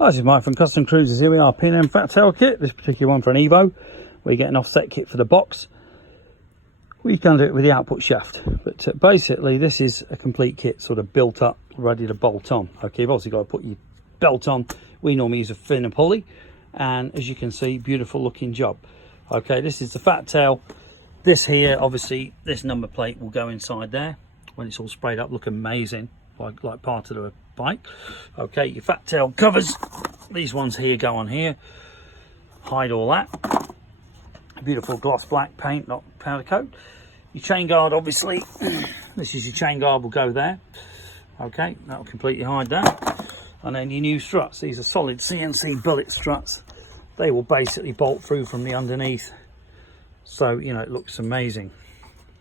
Hi, this is Mike from Custom Cruisers. Here we are, P&M Phatail kit. This particular one for an Evo. We get an offset kit for the box. We can do it with the output shaft, but basically this is a complete kit, sort of built up, ready to bolt on. Okay, you've obviously got to put your belt on. We normally use a fin and pulley, and as you can see, beautiful looking job. Okay, this is the Phatail. This here, obviously, this number plate will go inside there when it's all sprayed up. Look amazing, like part of the bike. Okay, your Phatail covers, these ones here go on here, hide all that. Beautiful gloss black paint, not powder coat. Your chain guard, obviously, this is your chain guard, will go there. Okay, that'll completely hide that. And then your new struts, these are solid CNC bullet struts. They will basically bolt through from the underneath, so you know it looks amazing.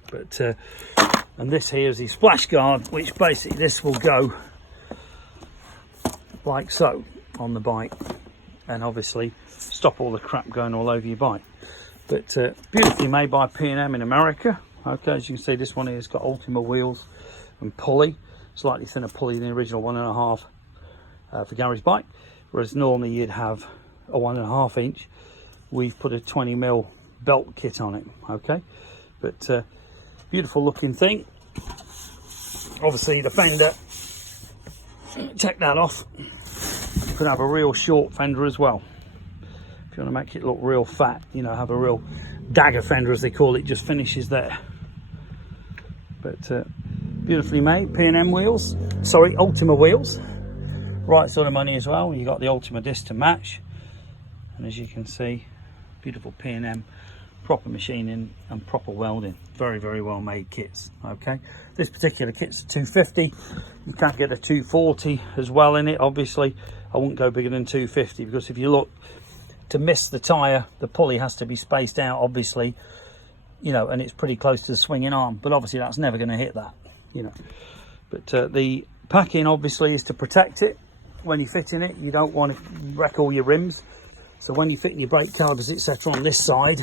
But and this here is the splash guard, which basically this will go like so on the bike, and obviously stop all the crap going all over your bike. But beautifully made by P&M in America. Okay, as you can see, this one here has got Ultima wheels and pulley, slightly thinner pulley than the original 1.5 for Gary's bike, whereas normally you'd have a 1.5 inch. We've put a 20mm belt kit on it. Okay, but beautiful looking thing. Obviously the fender, take that off, you could have a real short fender as well. If you want to make it look real fat, you know, have a real dagger fender as they call it, just finishes there. But beautifully made, P&M wheels, sorry, Ultima wheels, right sort of money as well. You got the Ultima disc to match, and as you can see, beautiful P&M, proper machining and proper welding. Very, very well made kits. Okay, this particular kit's 250. You can't get a 240 as well in it. Obviously I wouldn't go bigger than 250, because if you look, to miss the tyre, the pulley has to be spaced out, obviously, you know, and it's pretty close to the swinging arm, but obviously that's never going to hit that, you know. But the packing obviously is to protect it when you're fitting it. You don't want to wreck all your rims, so when you're fitting your brake calipers etc on this side,